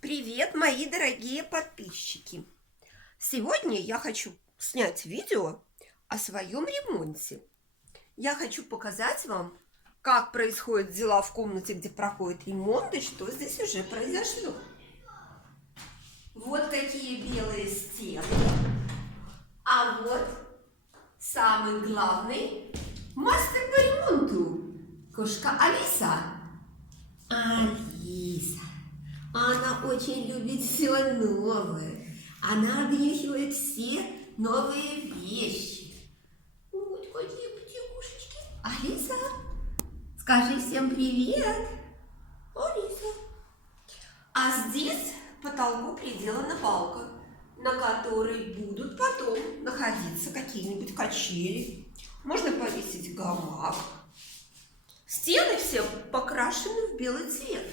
Привет, мои дорогие подписчики! Сегодня я хочу снять видео о своем ремонте. Я хочу показать вам, как происходят дела в комнате, где проходит ремонт, и что здесь уже произошло. Вот такие белые стены. А вот самый главный мастер по ремонту. Кошка Алиса. Алиса. Она очень любит все новое. Она обнюхивает все новые вещи. Вот какие потягушечки. Алиса, скажи всем привет. Алиса. А здесь к потолку приделана балка, на которой будут потом находиться какие-нибудь качели. Можно повесить гамак. Стены все покрашены в белый цвет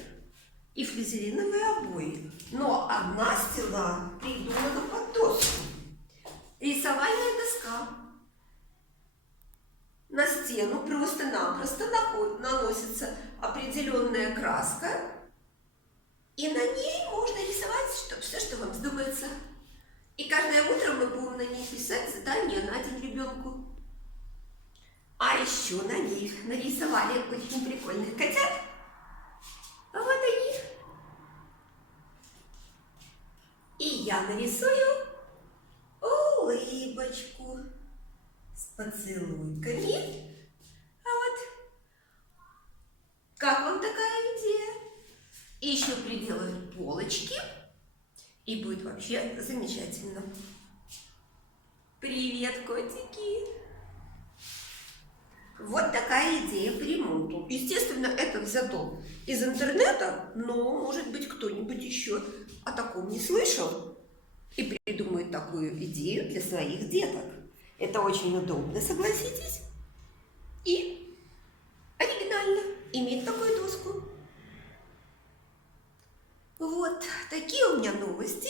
и флизелиновые обои. Но одна стена придумана под доску. Рисовальная доска. На стену просто-напросто наносится определенная краска, и на ней можно рисовать все, что вам вздумается. И каждое утро мы будем на ней писать задание на день ребенку. А еще на ней нарисовали очень прикольных котят. А вот они. И я нарисую улыбочку с поцелуйками. А вот как вам такая идея? И еще приделаю полочки, и будет вообще замечательно. Привет, котики! Вот такая идея по ремонту. Естественно, это взято из интернета, но, может быть, кто-нибудь еще о таком не слышал и придумает такую идею для своих деток. Это очень удобно, согласитесь? И оригинально иметь такую доску. Вот такие у меня новости.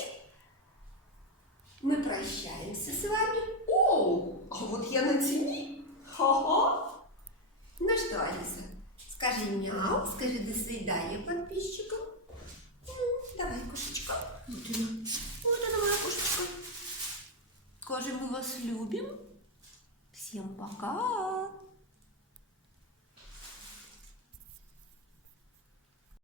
Мы прощаемся с вами. О, а вот я на тени. Ха-ха. Ну что, Алиса, скажи мяу, скажи до свидания подписчикам. Давай, кошечка. Вот она моя кошечка. Скажи, мы вас любим. Всем пока.